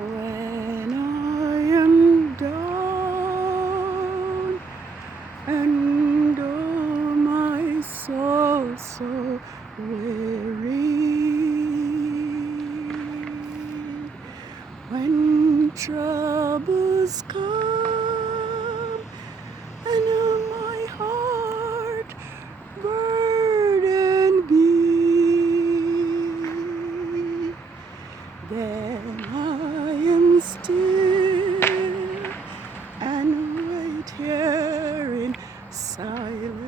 When I am down and oh my soul so weary, when troubles come and my heart burden be, then I am still and wait here in silence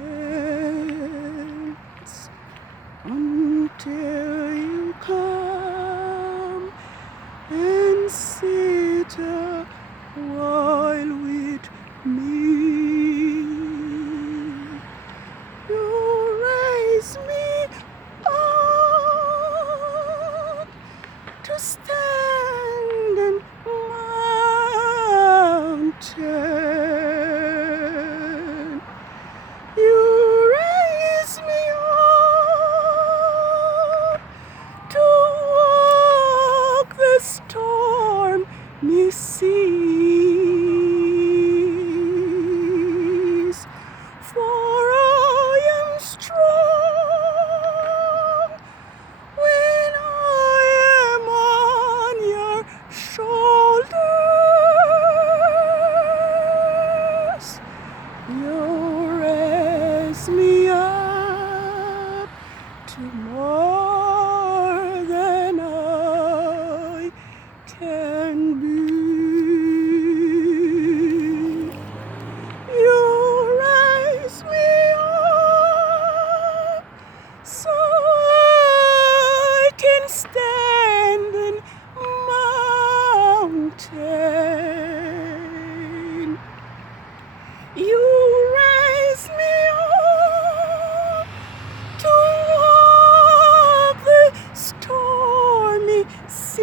until you come and sit a while with me. You raise me up to stand in mountain. You raise me up to walk the stormy seas, for I am strong when I am on your shoulders. You raise me up to more than I can be. You raise me up so I can stand in mountain. You raise me up to walk the stormy seas.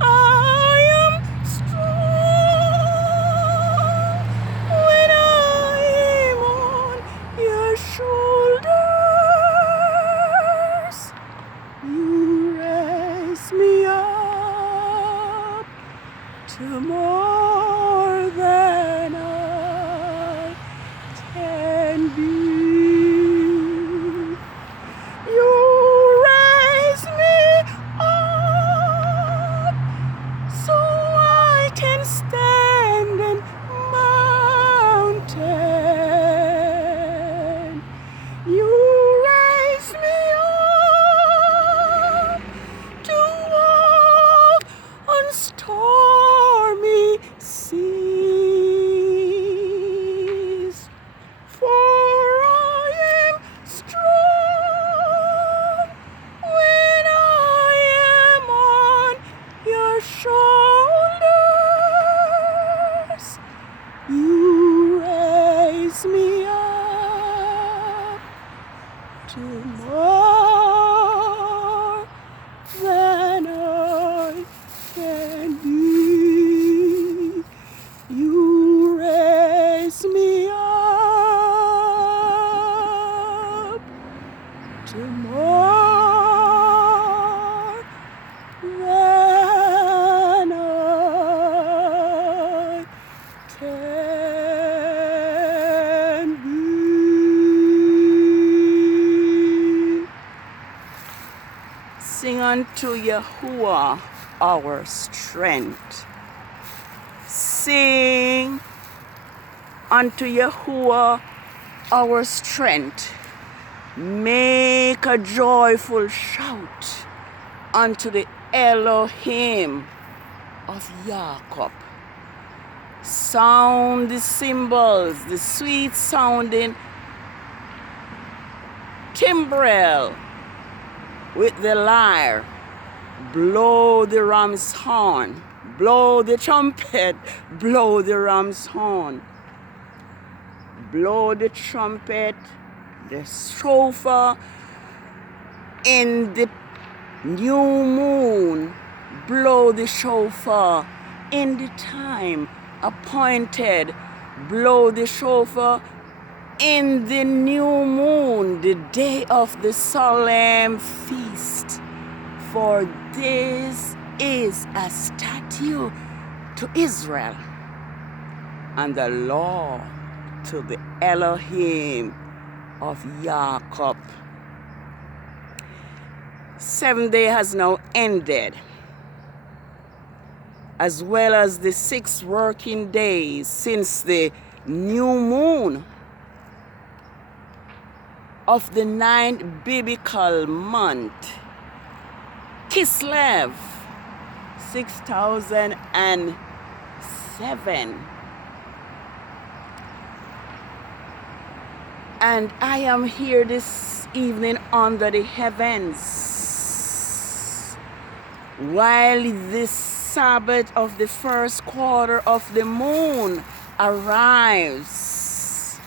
I am strong when I am on your shoulders. You raise me up to more than I can be. You raise me up so I can stand in mountain. You raise me up to walk on stormy seas, for I am strong when I am on your shoulders. You raise me up to more than I can be. You raise me up to more than I can be. Sing unto Yahuwah our strength. Sing unto Yahuwah our strength. Make a joyful shout unto the Elohim of Jacob. Sound the cymbals, the sweet sounding timbrel with the lyre. Blow the ram's horn, blow the trumpet, blow the ram's horn. Blow the trumpet, the shofar in the new moon. Blow the shofar in the time appointed. Blow the shofar in the new moon, the day of the solemn feast. For this is a statute to Israel, and the law to the Elohim of Jacob. 7th day has now ended, as well as the 6 working days since the new moon of the 9th biblical month, KISLEV 6007. And I am here this evening under the heavens, while this Sabbath of the first quarter of the moon arrives,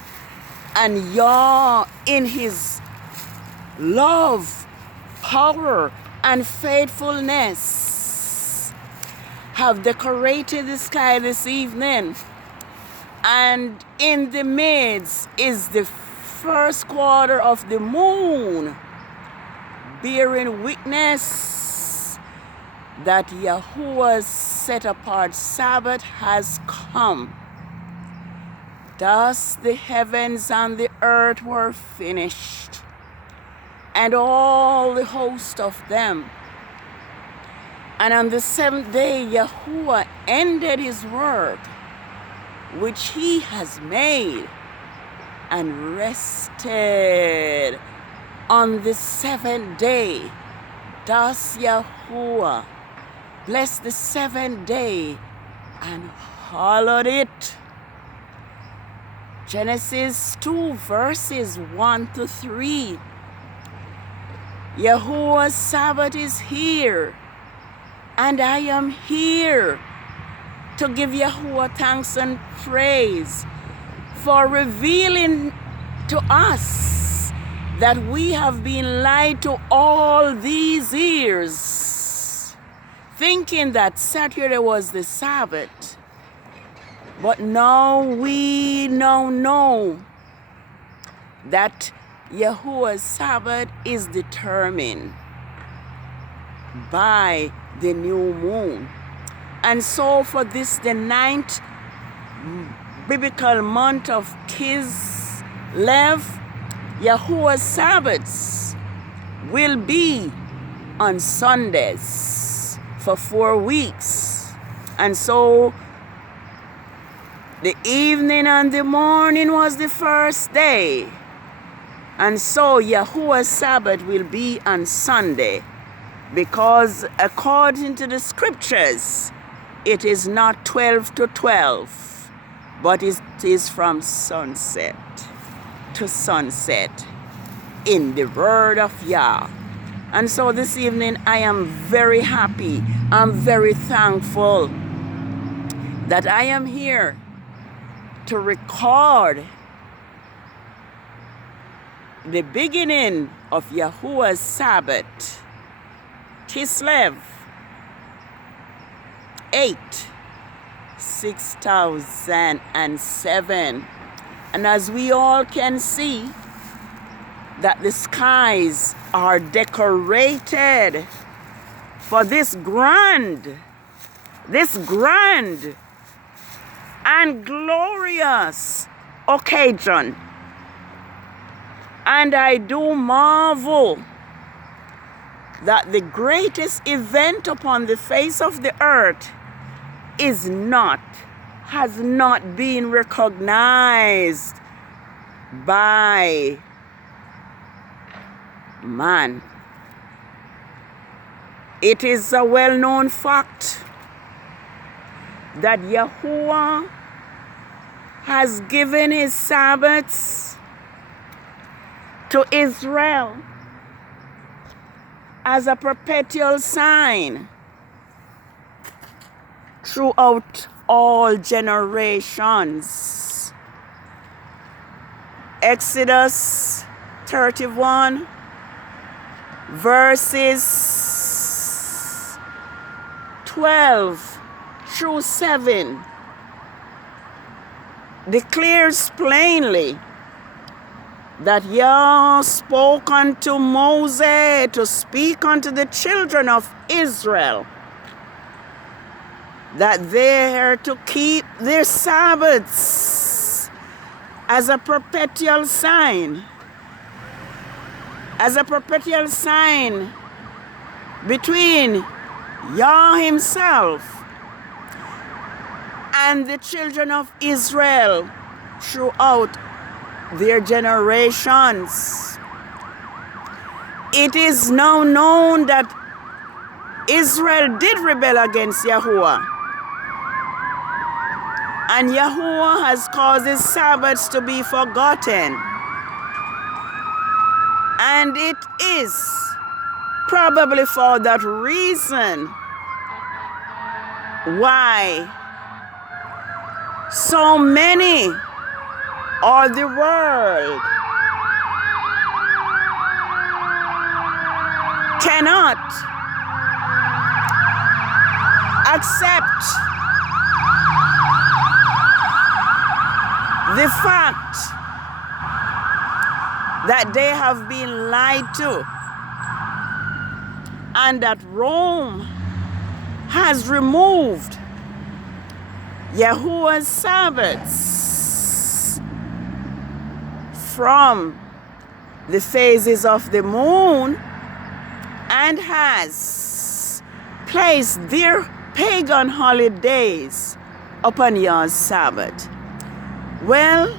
and Yah in his love, power, and faithfulness have decorated the sky this evening, and in the midst is the first quarter of the moon, bearing witness that Yahuwah's set apart Sabbath has come. Thus the heavens and the earth were finished, and all the host of them. And on the 7th day Yahuwah ended his work which he has made, and rested on the 7th day. Thus Yahuwah blessed the 7th day and hallowed it. Genesis 2 verses 1 to 3. Yahuwah's Sabbath is here, and I am here to give Yahuwah thanks and praise for revealing to us that we have been lied to all these years, thinking that Saturday was the Sabbath. But now we now know that Yahuwah's Sabbath is determined by the new moon. And so for this, the 9th biblical month of KISLEV, Yahuwah's Sabbaths will be on Sundays for 4 weeks. And so the evening and the morning was the first day. And so Yahuwah's Sabbath will be on Sunday, because according to the scriptures, it is not 12 to 12, but it is from sunset to sunset in the word of Yah. And so this evening I am very happy, I'm very thankful that I am here to record the beginning of Yahuwah's Sabbath, KISLEV 8, 6007. And as we all can see, that the skies are decorated for this grand and glorious occasion. And I do marvel that the greatest event upon the face of the earth has not been recognized by man. It is a well-known fact that Yahuwah has given his Sabbaths to Israel as a perpetual sign throughout all generations. Exodus 31 verses 12 through 7 declares plainly that Yah spoke unto Moses to speak unto the children of Israel, that they are to keep their Sabbaths as a perpetual sign, between Yah himself and the children of Israel throughout their generations. It is now known that Israel did rebel against Yahuwah, and Yahuwah has caused his Sabbaths to be forgotten. And it is probably for that reason why so many of the world cannot accept the fact that they have been lied to, and that Rome has removed Yahuwah's Sabbaths from the phases of the moon and has placed their pagan holidays upon Yah's Sabbath. Well,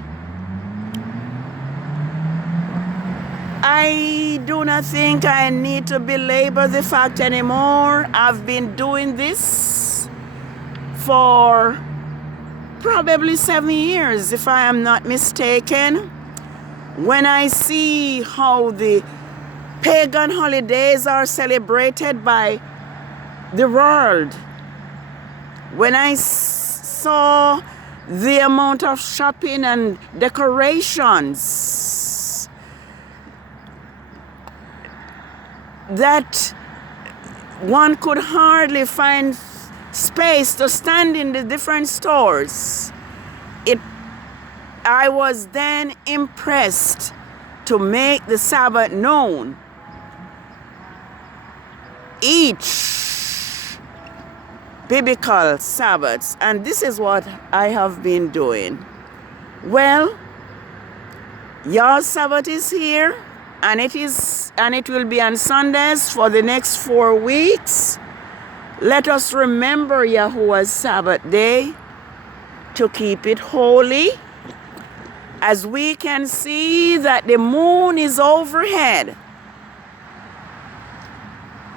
I do not think I need to belabor the fact anymore. I've been doing this for probably 7 years, if I am not mistaken. When I see how the pagan holidays are celebrated by the world, when I saw the amount of shopping and decorations that one could hardly find space to stand in the different stores, I was then impressed to make the Sabbath known. Each biblical Sabbaths, and this is what I have been doing. Well, your Sabbath is here, and it will be on Sundays for the next 4 weeks. Let us remember Yahuwah's Sabbath day to keep it holy, as we can see that the moon is overhead,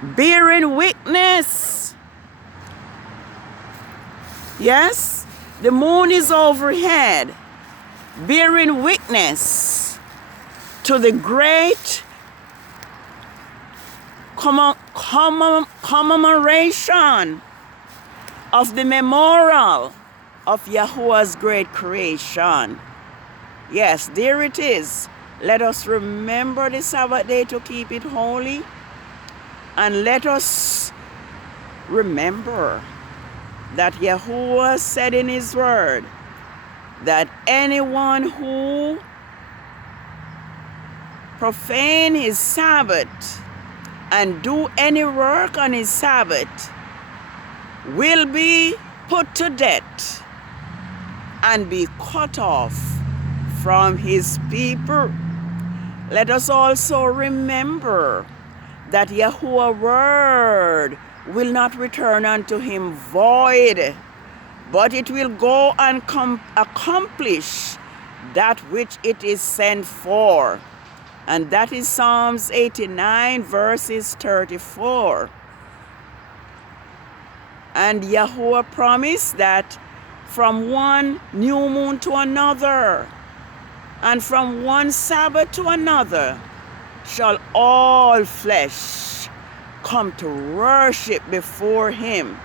bearing witness. Yes, the moon is overhead, bearing witness to the great commemoration of the memorial of Yahuwah's great creation. Yes, there it is. Let us remember the Sabbath day to keep it holy, and let us remember that Yahuwah said in his word that anyone who profane his Sabbath and do any work on his Sabbath will be put to death and be cut off from his people. Let us also remember that Yahuwah's word will not return unto him void, but it will go and accomplish that which it is sent for. And that is Psalms 89 verses 34. And Yahuwah promised that from one new moon to another, and from one Sabbath to another, shall all flesh come to worship before him.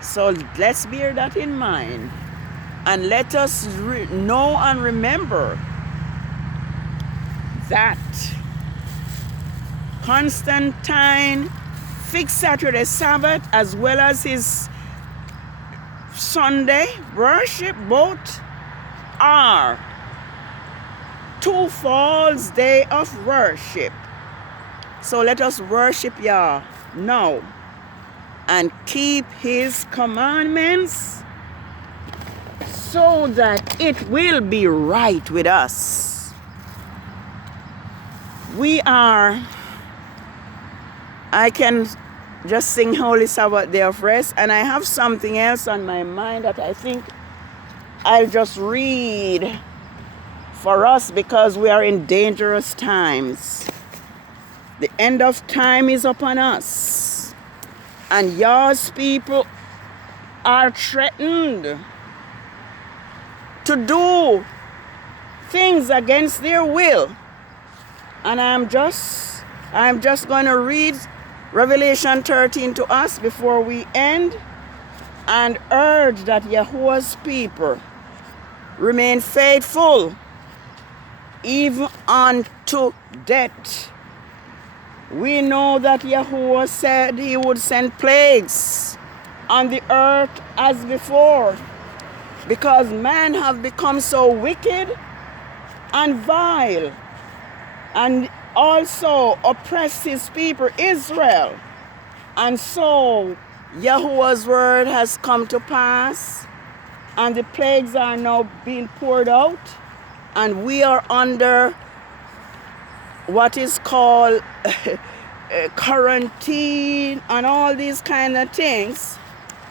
So let's bear that in mind, and let us know and remember that Constantine fixed Saturday Sabbath as well as his Sunday worship. Both are two false day of worship. So let us worship Yah now and keep his commandments so that it will be right with us. I can just sing Holy Sabbath Day of Rest, and I have something else on my mind that I think I'll just read for us because we are in dangerous times. The end of time is upon us, and Yah's people are threatened to do things against their will. And I'm just going to read Revelation 13 to us before we end and urge that Yahuwah's people remain faithful even unto death. We know that Yahuwah said he would send plagues on the earth as before, because man have become so wicked and vile, and also oppressed his people Israel. And so Yahuwah's word has come to pass, and the plagues are now being poured out, and we are under what is called quarantine and all these kind of things.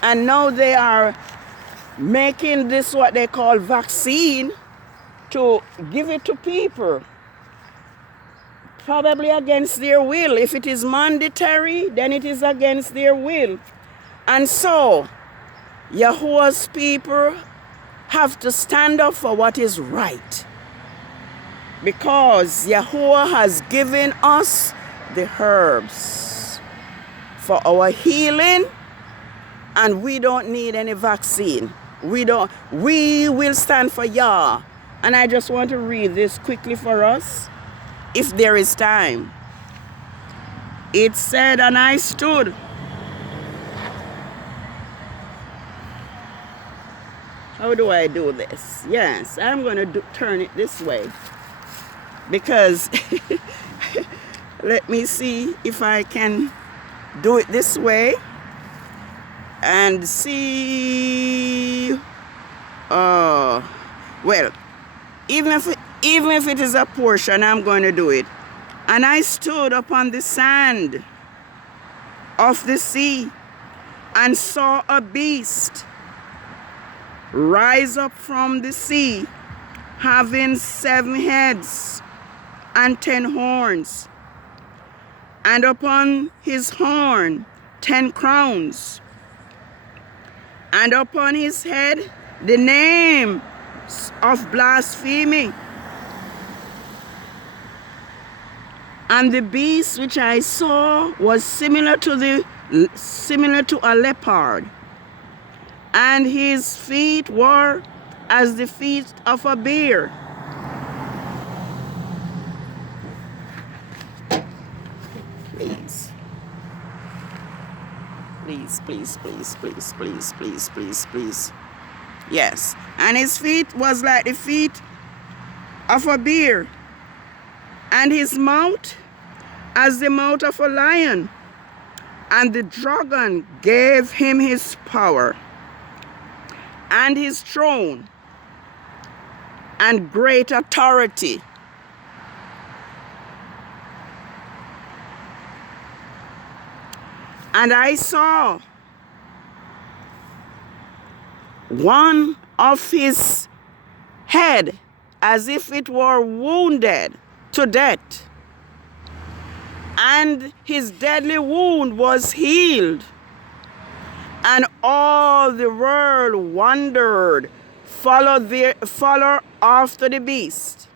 And now they are making this what they call vaccine to give it to people, probably against their will. If it is mandatory, then it is against their will. And so Yahuwah's people have to stand up for what is right, because Yahuwah has given us the herbs for our healing, and we don't need any vaccine. We will stand for Yah. And I just want to read this quickly for us, if there is time. It said, and I stood. How do I do this? Yes, I'm going to turn it this way, because let me see if I can do it this way and see. Well, even if it is a portion, I'm going to do it. And I stood upon the sand of the sea and saw a beast rise up from the sea, having 7 heads and 10 horns, and upon his horn 10 crowns, and upon his head the name of blasphemy. And the beast which I saw was similar to a leopard, and his feet were as the feet of a bear. Please. Please. Yes. And his feet was like the feet of a bear, and his mouth as the mouth of a lion. And the dragon gave him his power and his throne and great authority. And I saw one of his head as if it were wounded to death, and his deadly wound was healed. And all the world wondered, follow after the beast.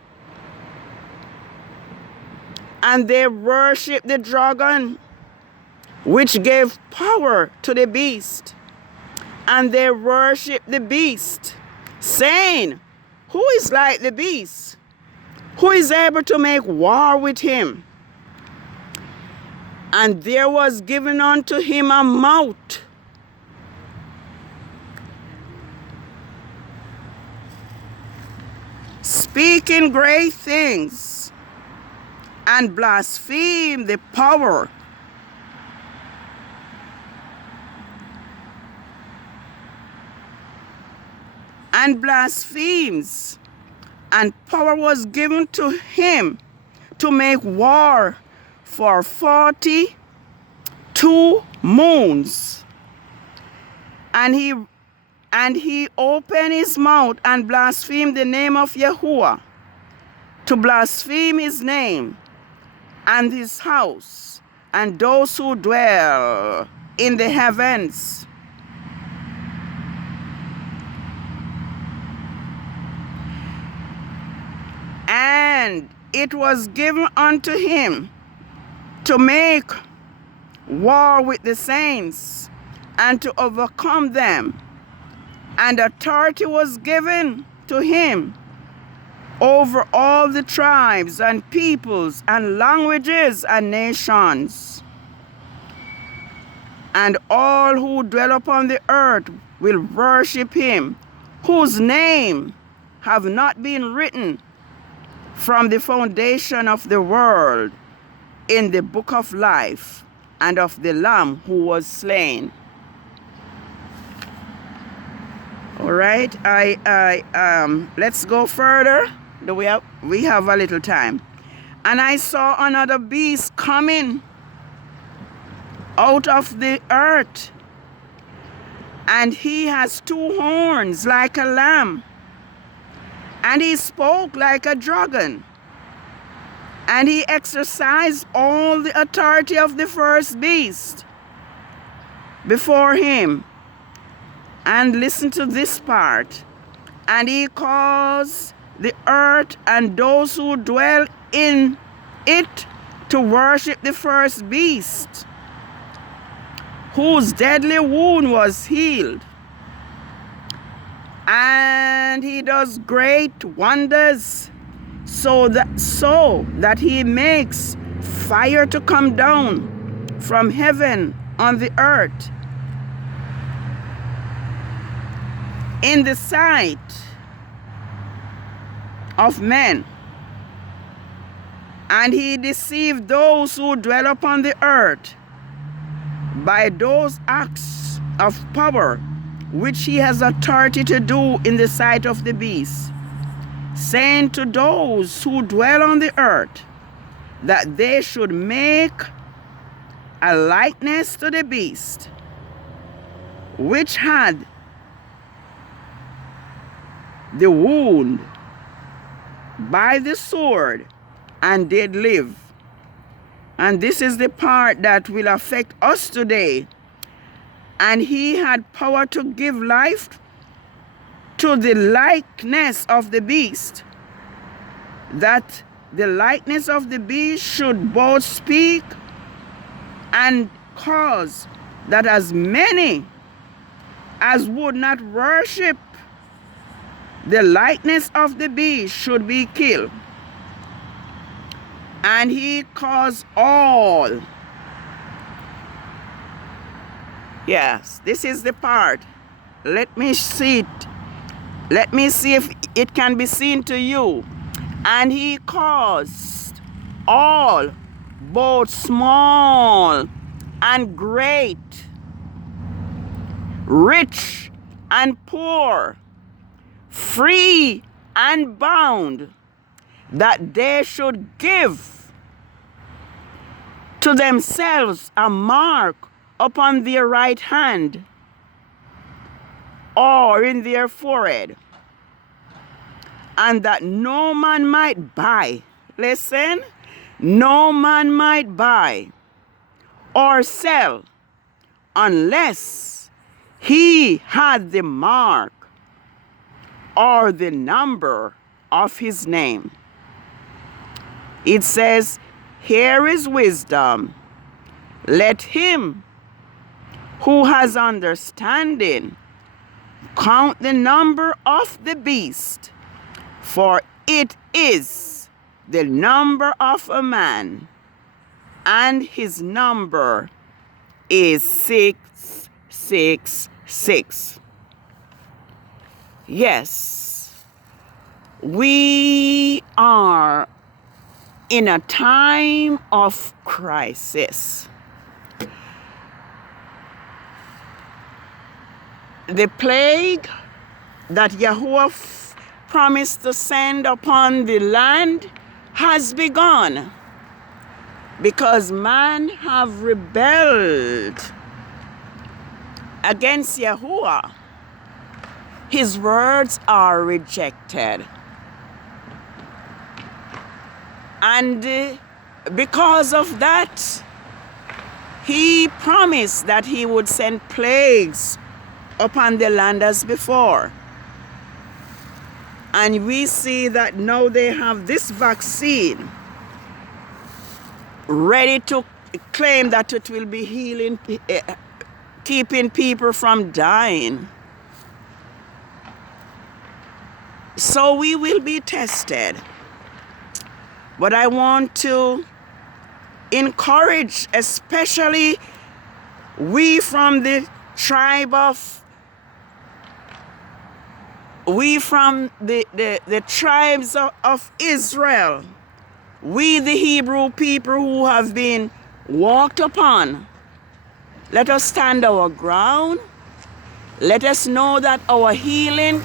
And they worshiped the dragon, which gave power to the beast. And they worshiped the beast, saying, who is like the beast? Who is able to make war with him? And there was given unto him a mouth speaking great things, and blaspheme the power and blasphemes, and power was given to him to make war for 42 moons. And he opened his mouth and blasphemed the name of Yahuwah, to blaspheme his name and his house and those who dwell in the heavens. And it was given unto him to make war with the saints and to overcome them. And authority was given to him over all the tribes and peoples and languages and nations. And all who dwell upon the earth will worship him, whose name have not been written from the foundation of the world in the book of life and of the Lamb who was slain. All right, let's go further. We have a little time. And I saw another beast coming out of the earth, and he has 2 horns like a lamb, and he spoke like a dragon, and he exercised all the authority of the first beast before him. And listen to this part. And he caused the earth and those who dwell in it to worship the first beast, whose deadly wound was healed. And he does great wonders, so that he makes fire to come down from heaven on the earth in the sight of men. And he deceived those who dwell upon the earth by those acts of power which he has authority to do in the sight of the beast, saying to those who dwell on the earth that they should make a likeness to the beast, which had the wound by the sword and did live. And this is the part that will affect us today. And he had power to give life to the likeness of the beast, that the likeness of the beast should both speak and cause that as many as would not worship the likeness of the beast should be killed. And he caused all. Yes, this is the part. Let me see it. Let me see if it can be seen to you. And he caused all, both small and great, rich and poor, free and bound, that they should give to themselves a mark upon their right hand or in their forehead, and that no man might buy, listen, no man might buy or sell unless he had the mark or the number of his name. It says, here is wisdom. Let him who has understanding count the number of the beast, for it is the number of a man, and his number is 666. Yes. We are in a time of crisis. The plague that Yahuwah promised to send upon the land has begun because man have rebelled against Yahuwah. His words are rejected. And because of that, he promised that he would send plagues upon the land as before. And we see that now they have this vaccine ready to claim that it will be healing, keeping people from dying. So we will be tested. But I want to encourage, especially we from the tribe of, the tribes of Israel, we the Hebrew people who have been walked upon. Let us stand our ground. Let us know that our healing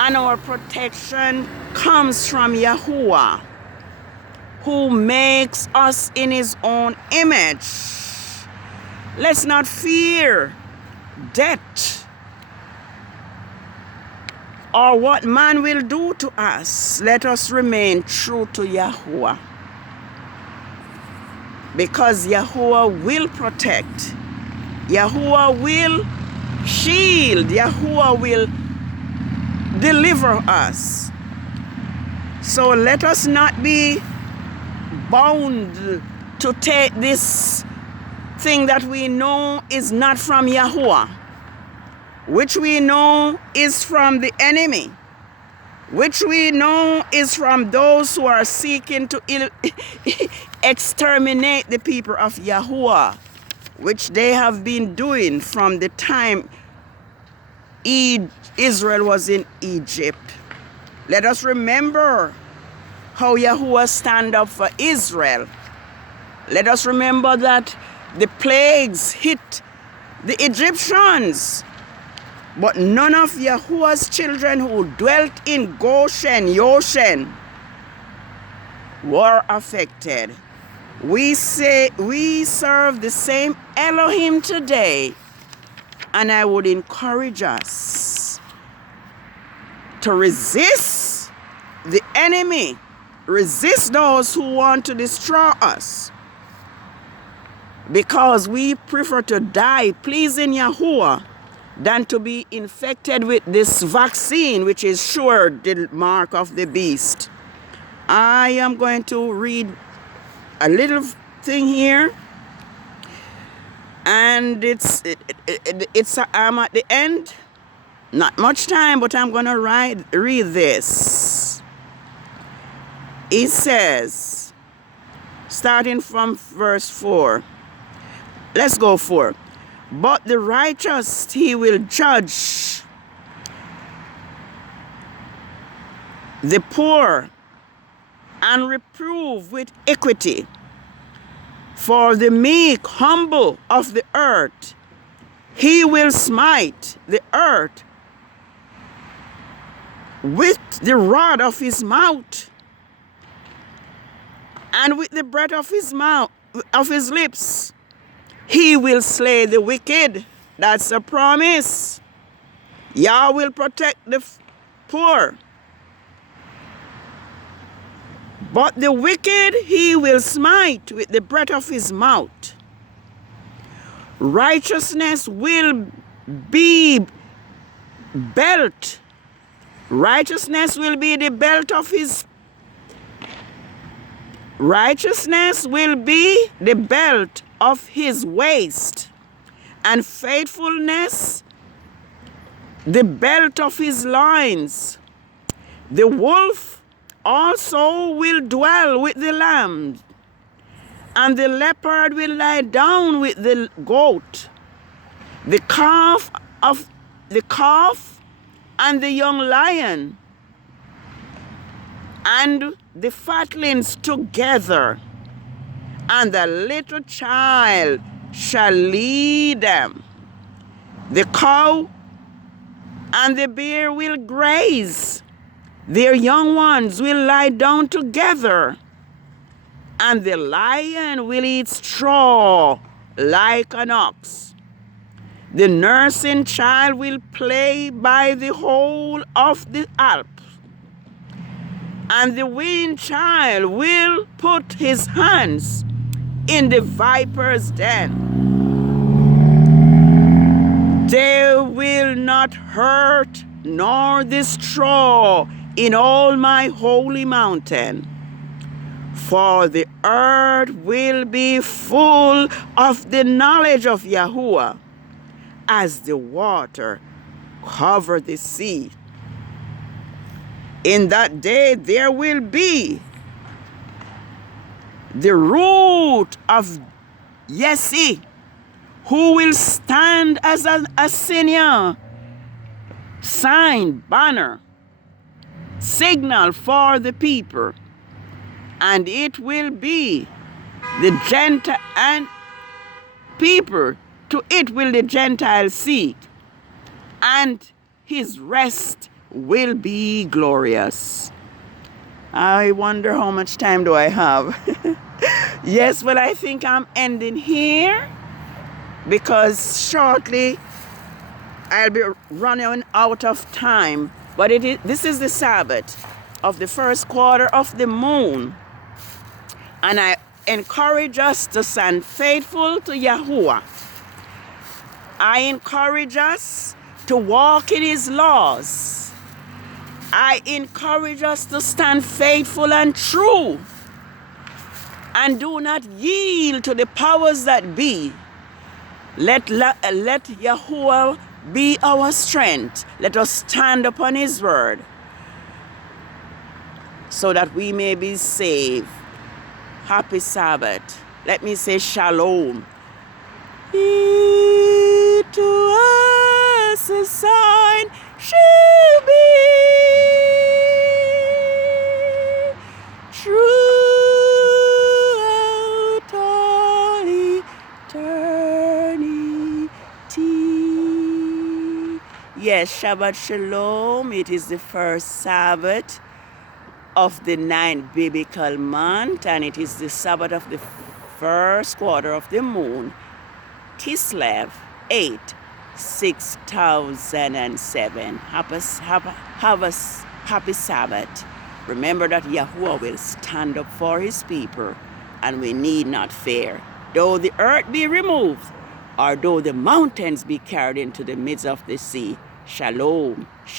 and our protection comes from Yahuwah, who makes us in his own image. Let's not fear death or what man will do to us. Let us remain true to Yahuwah, because Yahuwah will protect, Yahuwah will shield, Yahuwah will deliver us. So let us not be bound to take this thing that we know is not from Yahuwah, which we know is from the enemy, which we know is from those who are seeking to exterminate the people of Yahuwah, which they have been doing from the time Israel was in Egypt. Let us remember how Yahuwah stand up for Israel. Let us remember that the plagues hit the Egyptians, but none of Yahuwah's children who dwelt in Goshen were affected. We say we serve the same Elohim today, and I would encourage us to resist the enemy, resist those who want to destroy us, because we prefer to die pleasing Yahuwah than to be infected with this vaccine, which is sure the mark of the beast. I am going to read a little thing here, and I'm at the end. Not much time, but I'm going to read this. It says, starting from verse 4. Let's go 4. But the righteous he will judge, the poor, and reprove with equity. For the meek, humble of the earth, he will smite the earth with the rod of his mouth, and with the breath of his mouth, of his lips, he will slay the wicked. That's a promise. Yah will protect the poor, but the wicked he will smite with the breath of his mouth. Righteousness will be belt. Righteousness will be the belt of his. Righteousness will be the belt of his waist, and faithfulness the belt of his loins. The wolf also will dwell with the lamb, and the leopard will lie down with the goat. The calf and the young lion and the fatlings together, and the little child shall lead them. The cow and the bear will graze, their young ones will lie down together, and the lion will eat straw like an ox. The nursing child will play by the hole of the Alps, and the weaned child will put his hands in the viper's den. They will not hurt nor destroy in all my holy mountain, for the earth will be full of the knowledge of Yahuwah, as the water cover the sea. In that day there will be the root of Yah'S, who will stand as a senior sign, banner, signal for the people, and it will be the Gentile and people. To it will the Gentiles seek, and his rest will be glorious. I wonder how much time do I have? Yes, well, I think I'm ending here, because shortly I'll be running out of time. But this is the Sabbath of the first quarter of the moon, and I encourage us to stand faithful to Yahuwah. I encourage us to walk in his laws. I encourage us to stand faithful and true, and do not yield to the powers that be. Let Yahuwah be our strength. Let us stand upon his word, so that we may be saved. Happy Sabbath. Let me say shalom. He to us a sign shall be throughout all eternity. Yes, Shabbat Shalom. It is the first Sabbath of the 9th biblical month, and it is the Sabbath of the first quarter of the moon. KISLEV 8 6007. Have a happy Sabbath. Remember that Yahuwah will stand up for his people, and we need not fear. Though the earth be removed, or though the mountains be carried into the midst of the sea. Shalom. Shalom.